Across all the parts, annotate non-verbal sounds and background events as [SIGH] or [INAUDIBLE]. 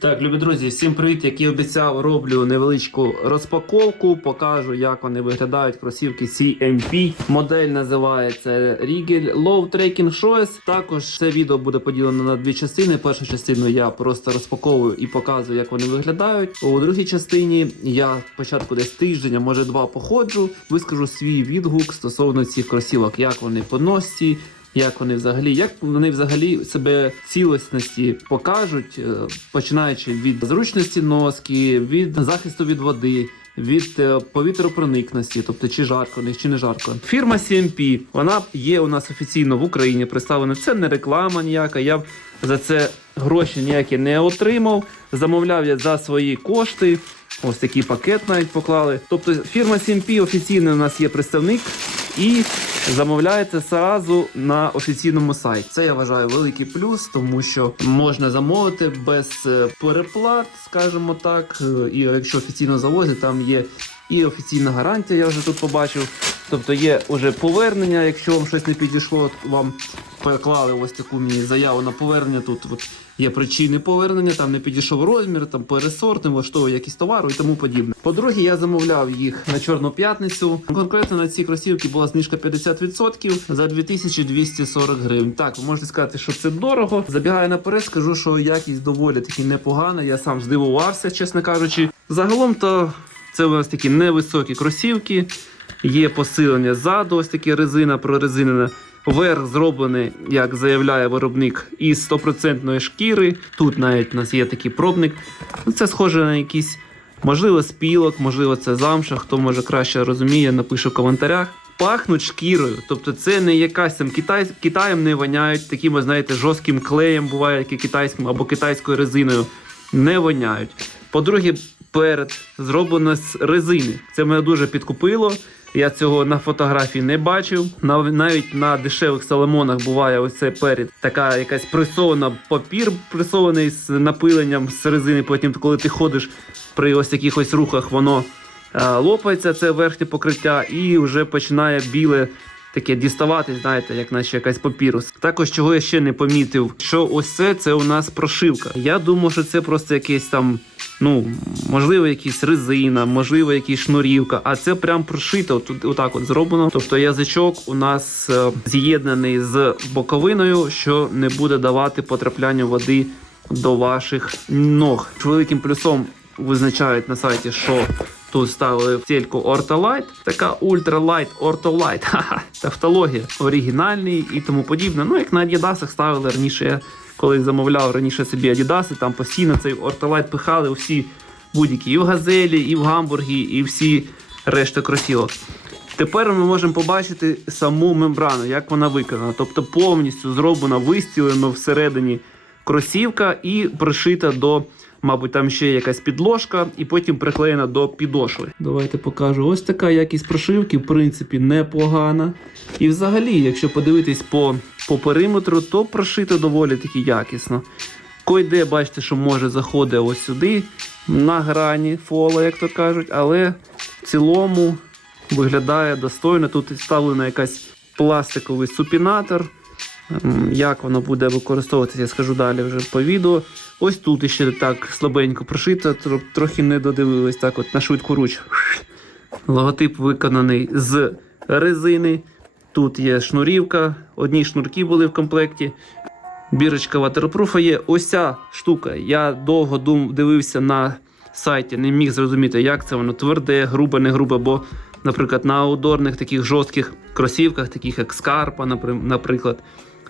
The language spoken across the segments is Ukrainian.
Так, любі друзі, всім привіт! Як і обіцяв, роблю невеличку розпаковку, покажу, як вони виглядають кросівки CMP. Модель називається Riegel Low Trekking Shoes. Також це відео буде поділено на дві частини. Першу частину я просто розпаковую і показую, як вони виглядають. У другій частині я спочатку десь тиждень, а може два походжу, вискажу свій відгук стосовно цих кросівок, як вони по носці. Як вони взагалі, як вони взагалі себе цілісності покажуть, е, починаючи від зручності носки, від захисту від води, від е, повітропроникності, тобто чи жарко них, чи не жарко. Фірма CMP, вона є у нас офіційно в Україні представлена. Це не реклама ніяка. Я за це гроші ніякі не отримав. Замовляв я за свої кошти. Ось такий пакет навіть поклали. Тобто фірма CMP офіційно у нас є представник і замовляється зразу на офіційному сайті. Це я вважаю великий плюс, тому що можна замовити без е, переплат, скажімо так. Е, І якщо офіційно завозять, там є і офіційна гарантія, я вже тут побачив. Тобто є вже повернення, якщо вам щось не підійшло, вам переклали ось таку мені заяву на повернення. Тут от є причини повернення, там не підійшов розмір, там пересорт, не влаштовує якісь товару і тому подібне. По-друге, я замовляв їх на Чорну п'ятницю. Конкретно на ці кросівки була знижка 50% за 2240 гривень. Так, ви можете сказати, що це дорого. Забігаю наперед, скажу, що якість доволі таки непогана. Я сам здивувався, чесно кажучи. Загалом то це у нас такі невисокі кросівки. Є посилення ззаду, ось таке резина прорезинена. Верх зроблений, як заявляє виробник, із 100% шкіри. Тут навіть у нас є такий пробник. Ну, Це схоже на якийсь, можливо, спілок, можливо, це замша. Хто може краще розуміє, напише в коментарях. Пахнуть шкірою, тобто це не якась там Китай, Китаєм не воняють, таким, знаєте, жорстким клеєм буває, як і китайським або китайською резиною. Не воняють. По-друге, перед зроблено з резини. Це мене дуже підкупило. Я цього на фотографії не бачив. Навіть на дешевих саламонах буває ось це перед. Така якась пресована папір, пресований з напиленням з резини. Потім, коли ти ходиш при ось таких ось рухах, воно е, лопається, це верхнє покриття, і вже починає біле. Таке діставати, знаєте, як наче якась папірус. Також чого я ще не помітив, що ось це це у нас прошивка. Я думав, що це просто якийсь там, ну можливо, якийсь резина, можливо, якась шнурівка, а це прям прошито. Тут отак от зроблено. Тобто язичок у нас е, з'єднаний з боковиною, що не буде давати потрапляння води до ваших ног. Великим плюсом визначають на сайті, що Тут ставили стільку Ortolite, така Ortolite, [LAUGHS] ха-ха, тавтологія, оригінальний і тому подібне. Ну, як на Адідасах ставили раніше, коли замовляв раніше собі Адідаси, там постійно цей ортолайт пихали усі будь-які і в газелі, і в гамбургі, і всі решта кросівок. Тепер ми можемо побачити саму мембрану, як вона виконана. Тобто повністю зроблена, вистілено всередині кросівка і пришита до, мабуть, там ще якась підложка, і потім приклеєна до підошви. Давайте покажу. Ось така якість прошивки, в принципі, непогана. І взагалі, якщо подивитись по, по периметру, то прошито доволі таки якісно. Койде, бачите, що може заходить ось сюди, на грані фола, як то кажуть, але в цілому виглядає достойно. Тут вставлена якась пластиковий супінатор. М, Як воно буде використовуватися, я скажу далі вже по відео. Ось тут ще так слабенько прошито, тро- трохи не додивились так от на швидку руч. Логотип виконаний з резини. Тут є шнурівка, одні шнурки були в комплекті. Бірочка ватерпруфа є. Ось ця штука. Я довго дум, дивився на сайті, не міг зрозуміти, як це воно тверде, грубе, не грубе, бо, наприклад, на аудорних таких жорстких кросівках, таких як Скарпа, напри- наприклад,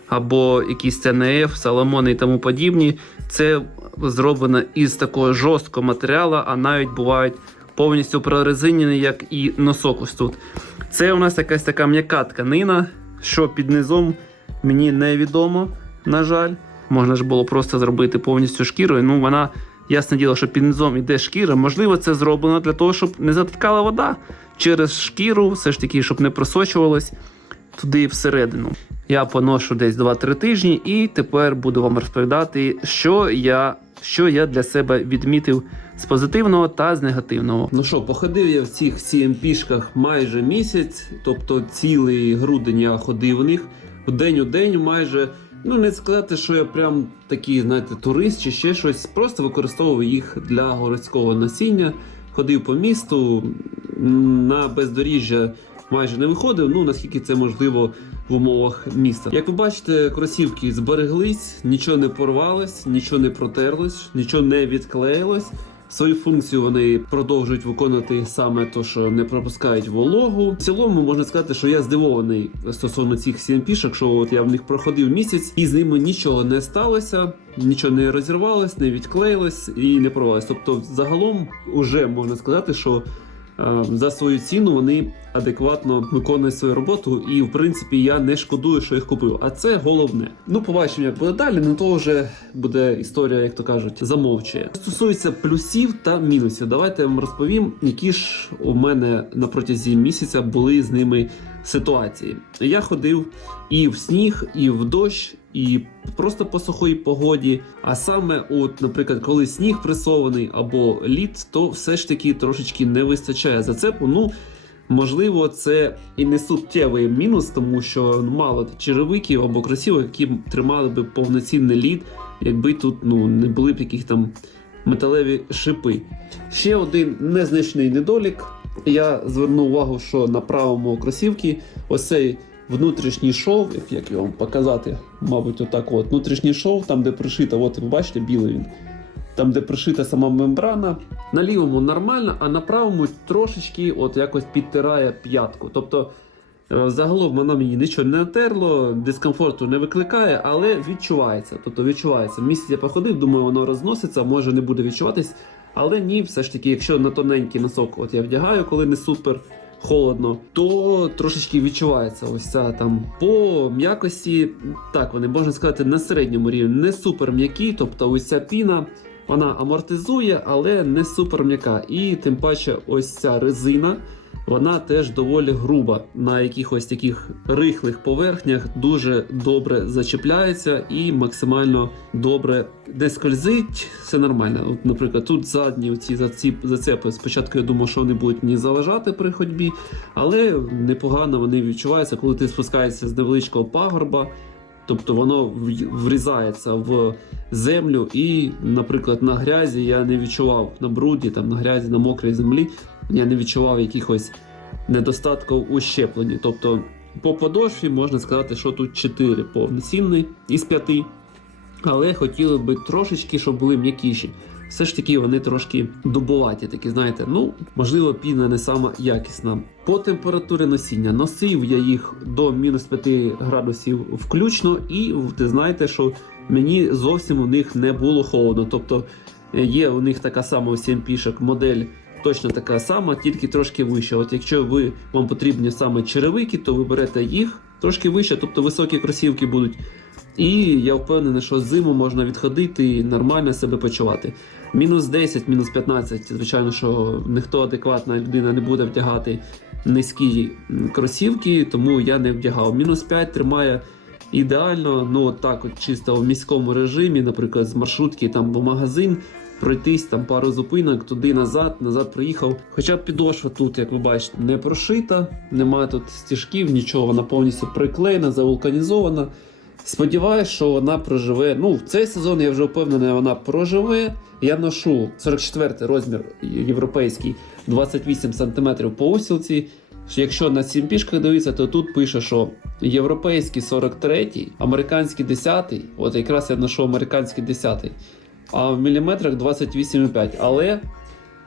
або якісь ЦНФ, Соломони і тому подібні, це зроблено із такого жорсткого матеріалу, а навіть бувають повністю прорезинені, як і носок ось тут. Це у нас якась така м'яка тканина, що під низом мені невідомо, на жаль. Можна ж було просто зробити повністю шкірою. Ну, вона, ясне діло, що під низом іде шкіра. Можливо, це зроблено для того, щоб не затикала вода через шкіру, все ж таки, щоб не просочувалось туди всередину. Я поношу десь 2-3 тижні, і тепер буду вам розповідати, що я, що я для себе відмітив з позитивного та з негативного. Ну що, походив я в цих CMP-шках майже місяць, тобто цілий грудень я ходив в них. День у день майже Ну, не сказати, що я прям такий, знаєте, турист чи ще щось. Просто використовував їх для городського насіння, ходив по місту, на бездоріжжя майже не виходив, ну наскільки це можливо в умовах міста. Як ви бачите, кросівки збереглись, нічого не порвалось, нічого не протерлось, нічого не відклеїлось. Свою функцію вони продовжують виконувати саме то, що не пропускають вологу. В цілому можна сказати, що я здивований стосовно цих CMP-шок, що от я в них проходив місяць, і з ними нічого не сталося, нічого не розірвалось, не відклеїлось і не порвалось. Тобто, загалом, уже можна сказати, що за свою ціну вони адекватно виконують свою роботу, і в принципі я не шкодую, що їх купив. А це головне. Ну, побачимо, як буде далі. Ну то вже буде історія, як то кажуть, замовчує. Стосується плюсів та мінусів. Давайте я вам розповім, які ж у мене на протязі місяця були з ними ситуації. Я ходив і в сніг, і в дощ, і просто по сухій погоді. А саме, от, наприклад, коли сніг пресований або лід, то все ж таки трошечки не вистачає зацепу. Ну, можливо, це і не суттєвий мінус, тому що ну, мало черевиків або кросівок, які тримали би повноцінний лід, якби тут ну, не були б яких там металеві шипи. Ще один незначний недолік. Я звернув увагу, що на правому кросівці ось цей внутрішній шов, як- його показати, мабуть, отак от. Внутрішній шов, там, де пришита, от ви бачите, білий він. Там, де пришита сама мембрана, на лівому нормально, а на правому трошечки от якось підтирає п'ятку. Тобто, е, загалом воно мені нічого не натерло, дискомфорту не викликає, але відчувається. Тобто відчувається. Місяць я походив, думаю, воно розноситься, може не буде відчуватись. Але ні, все ж таки, якщо на тоненький носок от я вдягаю, коли не супер холодно, то трошечки відчувається ось ця там по м'якості. Так, вони можна сказати на середньому рівні, не супер м'які, тобто ось ця піна. Вона амортизує, але не супер м'яка. І тим паче, ось ця резина, вона теж доволі груба. На якихось таких рихлих поверхнях дуже добре зачіпляється і максимально добре не скользить. Все нормально. От, наприклад, тут задні ці зацепи. Спочатку я думав, що вони будуть мені заважати при ходьбі, але непогано вони відчуваються, коли ти спускаєшся з невеличкого пагорба. Тобто воно врізається в землю, і, наприклад, на грязі я не відчував на бруді, там на грязі, на мокрій землі, я не відчував якихось недостатків у щепленні. Тобто, по подошві можна сказати, що тут 4 повноцінний із 5. Але хотіли би трошечки, щоб були м'якіші. Все ж таки вони трошки дубоваті, такі, знаєте, ну, можливо, піна не сама якісна. По температурі носіння носив я їх до мінус 5 градусів включно, і ви знаєте, що мені зовсім у них не було холодно. Тобто е, є у них така сама у 7 пішок модель. Точно така сама, тільки трошки вища. От якщо ви вам потрібні саме черевики, то ви берете їх трошки вище, тобто високі кросівки будуть. І я впевнений, що зиму можна відходити і нормально себе почувати. Мінус 10, мінус 15, звичайно, що ніхто адекватна людина не буде вдягати низькі кросівки, тому я не вдягав. Мінус 5 тримає ідеально, ну так, от чисто в міському режимі, наприклад, з маршрутки там в магазин. Пройтись там пару зупинок туди назад, назад приїхав. Хоча підошва тут, як ви бачите, не прошита, немає тут стіжків, нічого, вона повністю приклеєна, завулканізована. Сподіваюсь, що вона проживе. Ну, в цей сезон я вже впевнений, вона проживе. Я ношу 44 розмір європейський, 28 см по усілці. Якщо на сім пішках дивитися, то тут пише, що європейський 43, американський 10, от якраз я ношу американський 10, а в міліметрах 28,5. Але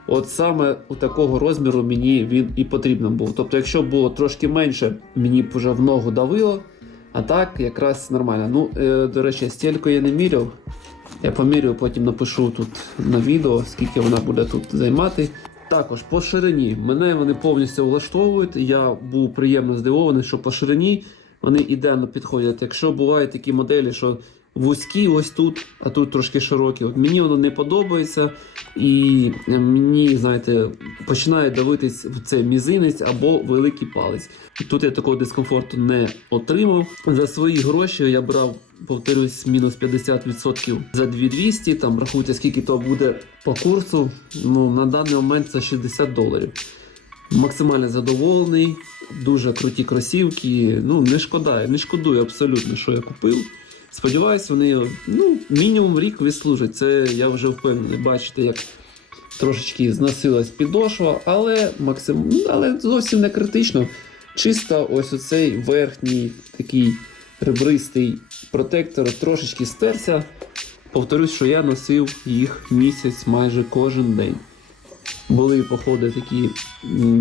от саме у такого розміру мені він і потрібен був. Тобто, якщо було трошки менше, мені б вже в ногу давило. А так, якраз нормально. Ну, е, до речі, стільки я не міряв. Я поміряю, потім напишу тут на відео, скільки вона буде тут займати. Також по ширині. Мене вони повністю влаштовують. Я був приємно здивований, що по ширині вони ідеально підходять. Якщо бувають такі моделі, що вузькі ось тут, а тут трошки широкі. От мені воно не подобається, і мені, знаєте, починає давитись це мізинець або великий палець. Тут я такого дискомфорту не отримав. За свої гроші я брав, повторюсь, мінус 50% за 2200. Там рахуйте, скільки то буде по курсу. Ну на даний момент це 60 доларів. Максимально задоволений, дуже круті кросівки. Ну не шкода, не шкодую абсолютно, що я купив. Сподіваюсь, вони ну, мінімум рік відслужать. Це я вже впевнений. Бачите, як трошечки зносилась підошва, але максим... але зовсім не критично. Чисто ось оцей верхній такий ребристий протектор трошечки стерся. Повторюсь, що я носив їх місяць майже кожен день. Були походи такі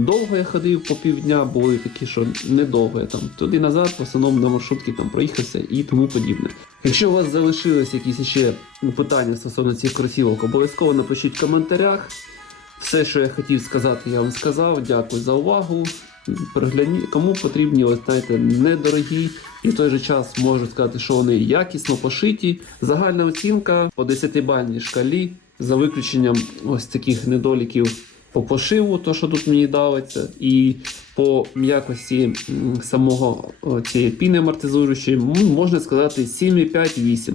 довго я ходив по півдня, були такі, що недовго я там туди назад, в основному на маршрутки там проїхався і тому подібне. Якщо у вас залишились якісь ще питання стосовно цих кросівок, обов'язково напишіть в коментарях. Все, що я хотів сказати, я вам сказав. Дякую за увагу. Перегляні... Кому потрібні, ось знаєте, недорогі і в той же час можу сказати, що вони якісно пошиті. Загальна оцінка по 10-бальній шкалі, за виключенням ось таких недоліків по пошиву, то що тут мені давиться, і по м'якості самого цієї піни амортизуючої, можна сказати 7,5-8.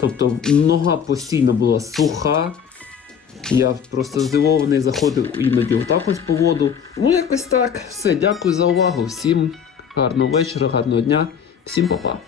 Тобто нога постійно була суха. Я просто здивований, заходив іноді отак ось по воду. Ну, якось так. Все, дякую за увагу. Всім гарного вечора, гарного дня, всім па-па.